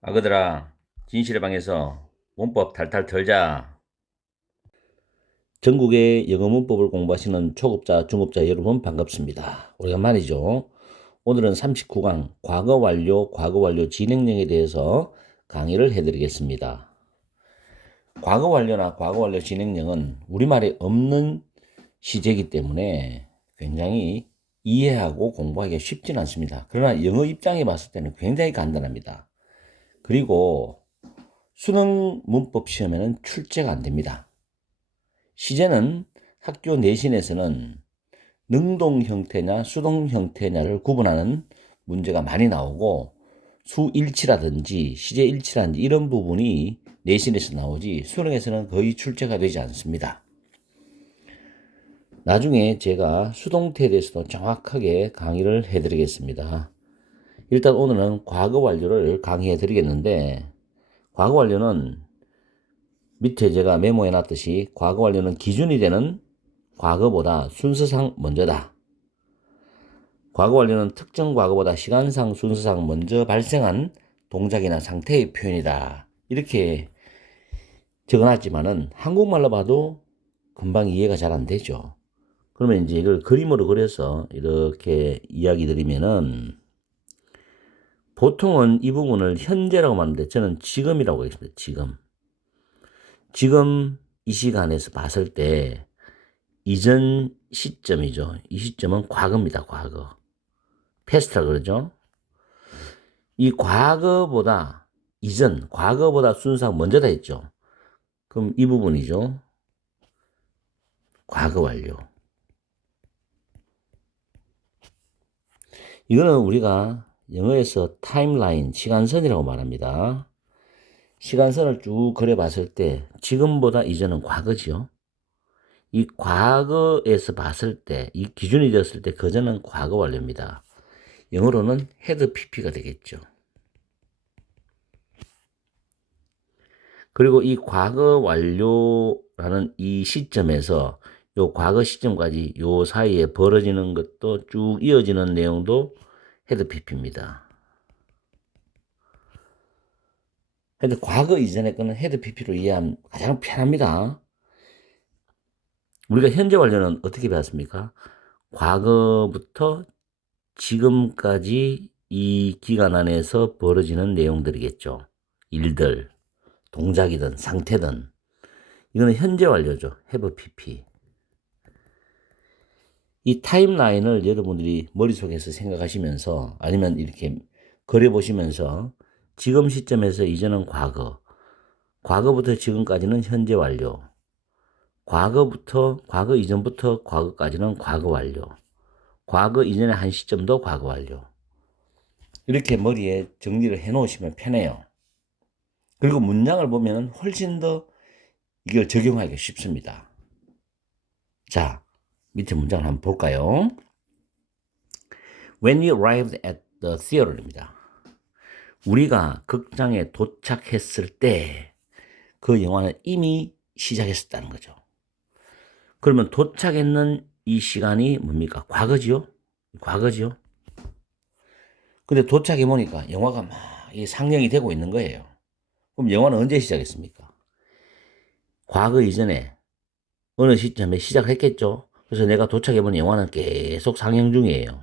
아그들아, 진실의 방에서 문법 탈탈 털자. 전국의 영어 문법을 공부하시는 초급자, 중급자 여러분 반갑습니다. 오래간만이죠. 오늘은 39강 과거 완료, 과거 완료 진행령에 대해서 강의를 해드리겠습니다. 과거 완료나 과거 완료 진행령은 우리말에 없는 시제이기 때문에 굉장히 이해하고 공부하기가 쉽지는 않습니다. 그러나 영어 입장에 봤을 때는 굉장히 간단합니다. 그리고 수능 문법 시험에는 출제가 안 됩니다. 시제는 학교 내신에서는 능동 형태냐 수동 형태냐를 구분하는 문제가 많이 나오고 수일치라든지 시제일치라든지 이런 부분이 내신에서 나오지 수능에서는 거의 출제가 되지 않습니다. 나중에 제가 수동태에 대해서도 정확하게 강의를 해드리겠습니다. 일단 오늘은 과거 완료를 강의해 드리겠는데, 과거 완료는 밑에 제가 메모해 놨듯이 과거 완료는 기준이 되는 과거보다 순서상 먼저다. 과거 완료는 특정 과거보다 시간상 순서상 먼저 발생한 동작이나 상태의 표현이다. 이렇게 적어놨지만은 한국말로 봐도 금방 이해가 잘 안 되죠. 그러면 이제 이걸 그림으로 그려서 이렇게 이야기 드리면은, 보통은 이 부분을 현재라고 말하는데 저는 지금이라고 하겠습니다. 지금 이 시간에서 봤을 때 이전 시점이죠. 이 시점은 과거입니다. 과거. 패스트라 그러죠. 이 과거보다 이전, 과거보다 순서가 먼저다 했죠. 그럼 이 부분이죠. 과거 완료. 이거는 우리가 영어에서 타임라인, 시간선이라고 말합니다. 시간선을 쭉 그려봤을 때 지금보다 이전은 과거지요. 이 과거에서 봤을 때, 이 기준이 되었을 때 그전은 과거 완료입니다. 영어로는 had pp가 되겠죠. 그리고 이 과거 완료라는 이 시점에서 요 과거 시점까지 요 사이에 벌어지는 것도 쭉 이어지는 내용도 had pp입니다. 근데 과거 이전의 거는 had pp로 이해하면 가장 편합니다. 우리가 현재 완료는 어떻게 배웠습니까? 과거부터 지금까지 이 기간 안에서 벌어지는 내용들이겠죠. 일들, 동작이든 상태든. 이거는 현재 완료죠. have pp. 이 타임라인을 여러분들이 머릿속에서 생각하시면서 아니면 이렇게 그려보시면서 지금 시점에서 이전은 과거, 과거부터 지금까지는 현재 완료, 과거 이전부터 과거까지는 과거 완료, 과거 이전의 한 시점도 과거 완료. 이렇게 머리에 정리를 해 놓으시면 편해요. 그리고 문장을 보면 훨씬 더 이걸 적용하기 쉽습니다. 자, 밑에 문장을 한번 볼까요? When we arrived at the theater입니다. 우리가 극장에 도착했을 때 그 영화는 이미 시작했었다는 거죠. 그러면 도착했는 이 시간이 뭡니까? 과거지요? 과거지요? 근데 도착해 보니까 영화가 막 상영이 되고 있는 거예요. 그럼 영화는 언제 시작했습니까? 과거 이전에 어느 시점에 시작했겠죠? 그래서 내가 도착해 보니 영화는 계속 상영 중이에요.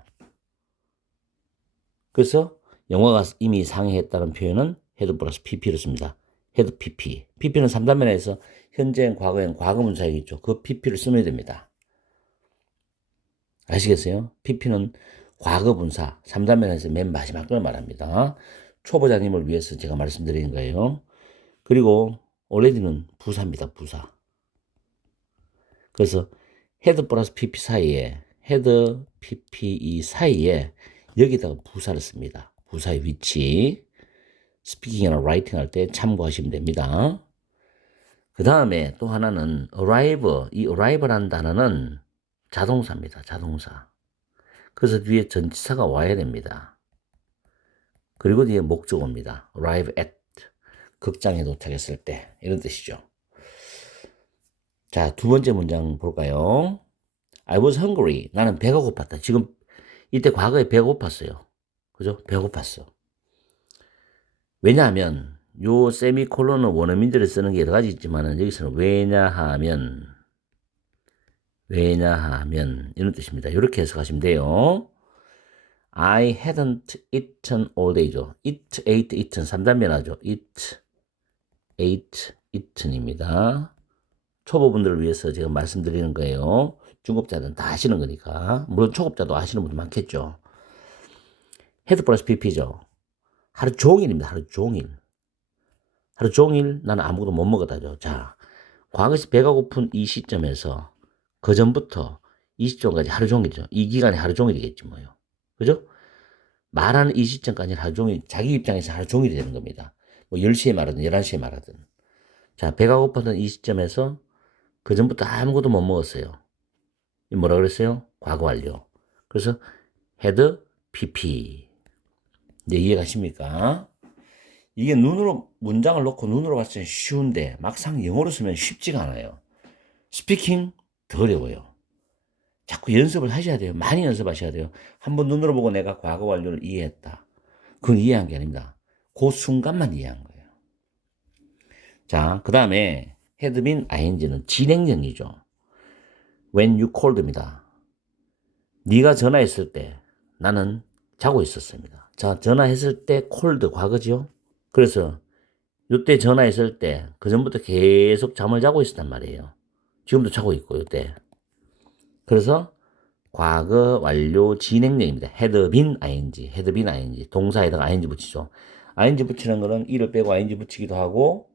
그래서 영화가 이미 상영했다는 표현은 had 플러스 pp를 씁니다. had pp. pp는 3단면에서 현재행, 과거행, 과거문 사용이죠. 그 pp를 쓰면 됩니다. 아시겠어요? pp는 과거분사, 3단면에서 맨 마지막 걸 말합니다. 초보자님을 위해서 제가 말씀드리는 거예요. 그리고 already는 부사입니다. 부사. 그래서 had 플러스 pp 사이에 had, pp 이 사이에 여기다가 부사를 씁니다. 부사의 위치. 스피킹이나 라이팅 할 때 참고하시면 됩니다. 그 다음에 또 하나는 arrive. 이 arrive라는 단어는 자동사입니다. 자동사. 그래서 뒤에 전치사가 와야 됩니다. 그리고 뒤에 목적어입니다. arrive at. 극장에 도착했을 때. 이런 뜻이죠. 자, 두 번째 문장 볼까요? I was hungry. 나는 배가 고팠다. 지금 이때 과거에 배가 고팠어요. 그죠? 배고팠어. 왜냐하면 요 세미콜론은 원어민들이 쓰는 게 여러 가지 있지만은 여기서는 왜냐하면 이런 뜻입니다. 이렇게 해석하시면 돼요. I hadn't eaten all day죠. eat, ate, eaten 3단변하죠. eat, ate, eaten입니다. 초보분들을 위해서 제가 말씀드리는 거예요. 중급자들은 다 아시는 거니까. 물론 초급자도 아시는 분도 많겠죠. had 플러스 pp죠. 하루 종일입니다. 하루 종일. 하루 종일 나는 아무것도 못 먹었다죠. 자, 과거시 배가 고픈 이 시점에서 그 전부터 이 시점까지 하루 종일이죠. 이 기간이 하루 종일이겠지 뭐요. 그죠? 말하는 이 시점까지 하루 종일, 자기 입장에서 하루 종일이 되는 겁니다. 뭐 10시에 말하든 11시에 말하든. 자, 배가 고팠던 이 시점에서 그 전부터 아무것도 못 먹었어요. 뭐라 그랬어요? 과거 완료. 그래서 had pp. 이제 이해가십니까? 이게 눈으로 문장을 놓고 눈으로 봤을 때 쉬운데 막상 영어로 쓰면 쉽지가 않아요. 스피킹 더 어려워요. 자꾸 연습을 하셔야 돼요. 많이 연습하셔야 돼요. 한번 눈으로 보고 내가 과거 완료를 이해했다. 그건 이해한 게 아닙니다. 그 순간만 이해한 거예요. 자, 그 다음에 had been ing는 진행형이죠. when you called입니다. 네가 전화했을 때 나는 자고 있었습니다. 자, 전화했을 때 called 과거죠. 그래서 이때 전화했을 때 그 전부터 계속 잠을 자고 있었단 말이에요. 지금도 자고 있고 이때. 그래서 과거 완료 진행형입니다. had been ing 동사에다가 ing 붙이죠. ing 붙이는 거는 이를 빼고 ing 붙이기도 하고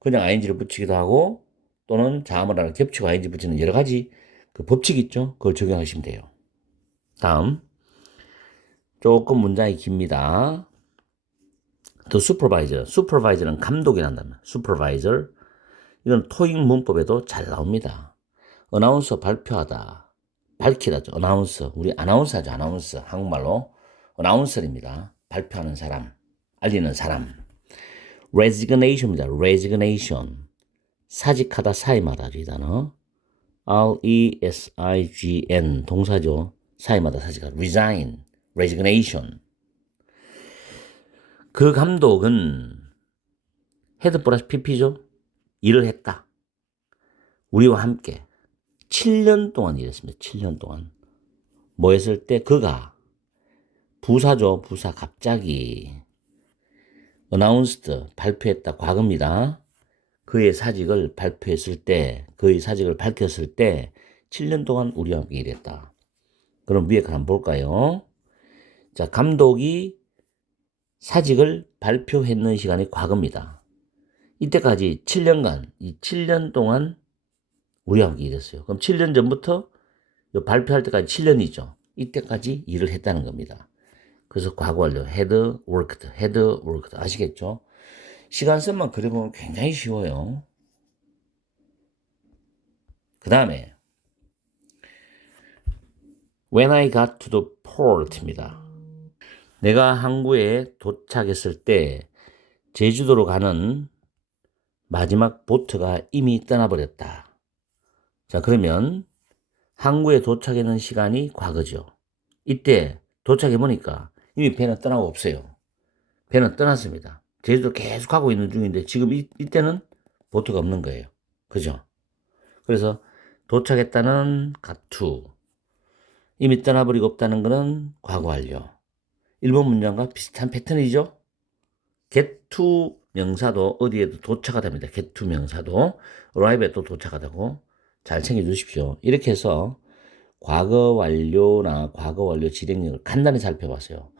그냥 ing를 붙이기도 하고 또는 자음을 하나 겹치고 ing 붙이는 여러 가지 그 법칙 있죠. 그걸 적용하시면 돼요. 다음 조금 문장이 깁니다. The supervisor는 감독이란다면 supervisor 이건 토익 문법에도 잘 나옵니다. 어나운서 발표하다 밝히다죠. 어나운서 우리 아나운서죠. 아나운서 한국말로 어나운서입니다. 발표하는 사람 알리는 사람. resignation입니다. resignation 사직하다 사임하다죠. 이 단어 resign 동사죠. 사임하다 사직하다 resignation 그 감독은 헤드 플러스 pp죠. 일을 했다. 우리와 함께 7년 동안 일했습니다. 7년 동안. 뭐 했을 때 그가 부사죠. 부사 갑자기 announced 발표했다. 과거입니다. 그의 사직을 발표했을 때 그의 사직을 밝혔을 때 7년 동안 우리와 함께 일했다. 그럼 위에 한번 볼까요? 자, 감독이 사직을 발표했는 시간이 과거입니다. 이때까지 7년간, 이 7년 동안 우리와 함께 일했어요. 그럼 7년 전부터 발표할 때까지 7년이죠. 이때까지 일을 했다는 겁니다. 그래서 과거 완료, had worked. 아시겠죠? 시간선만 그려보면 굉장히 쉬워요. 그 다음에 when I got to the port입니다. 내가 항구에 도착했을 때 제주도로 가는 마지막 보트가 이미 떠나버렸다. 자, 그러면 항구에 도착하는 시간이 과거죠. 이때 도착해보니까 이미 배는 떠나고 없어요. 배는 떠났습니다. 제주도 계속 가고 있는 중인데 지금 이때는 보트가 없는 거예요. 그죠? 그래서 도착했다는 got to 이미 떠나버리고 없다는 것은 과거 완료. 일본 문장과 비슷한 패턴이죠. get to 명사도 어디에도 도착하답니다. get to 명사도 arrive에 또 도착하다고 잘 챙겨주십시오. 이렇게 해서 과거 완료나 과거 완료 진행력을 간단히 살펴봤어요.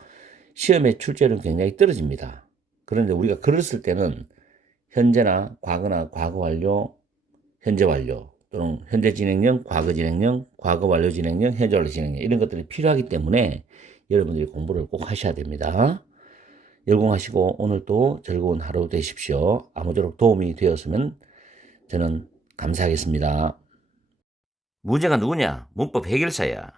시험의 출제율은 굉장히 떨어집니다. 그런데 우리가 글을 쓸 때는 현재나 과거나 과거 완료, 현재 완료 또는 현재 진행형, 과거 진행형, 과거 완료 진행형, 현재 완료 진행형 이런 것들이 필요하기 때문에 여러분들이 공부를 꼭 하셔야 됩니다. 열공하시고 오늘도 즐거운 하루 되십시오. 아무쪼록 도움이 되었으면 저는 감사하겠습니다. 문제가 누구냐? 문법 해결사야.